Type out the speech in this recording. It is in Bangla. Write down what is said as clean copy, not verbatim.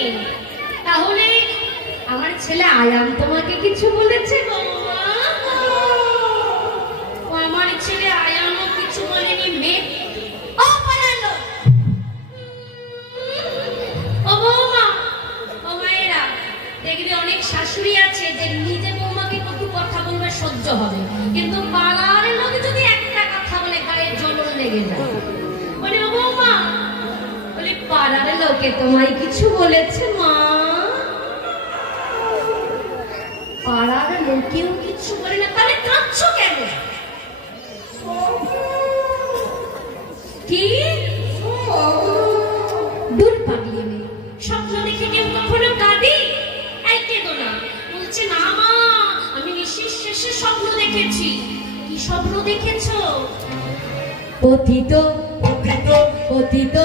নেই। তাহলে আমার ছেলে আয়াম তোমাকে কিছু বলেছে বৌমা? আমার ছেলে আয়ামও কিছু বলেনি। মেয়ে ও পালালো। ও বৌমা, ও মায়েরা, দেখবি অনেক শাশুড়ি আছে যে নিজে বৌমাকে কত কথা বলবে সহ্য হবে, কিন্তু পাড়ার লোক যদি একটা কথা বলে গায়ে জ্বলন লেগে যায়। বলে ও বৌমা, বলে পাড়ার লোকে তোমায় কিছু বলেছে মা? পাড়ার লোকেও কিছু বলে না, তাহলে কাঁদছো কেন? কি দূর পাগলি মেয়ে, স্বপ্ন দেখে কেউ কখনো কাঁদি? এই কেঁদো না। বলছে না মা, আমি নিঃশ্বাস শেষে স্বপ্ন দেখেছি। কি স্বপ্ন দেখেছো? পতিত পতিত পতিত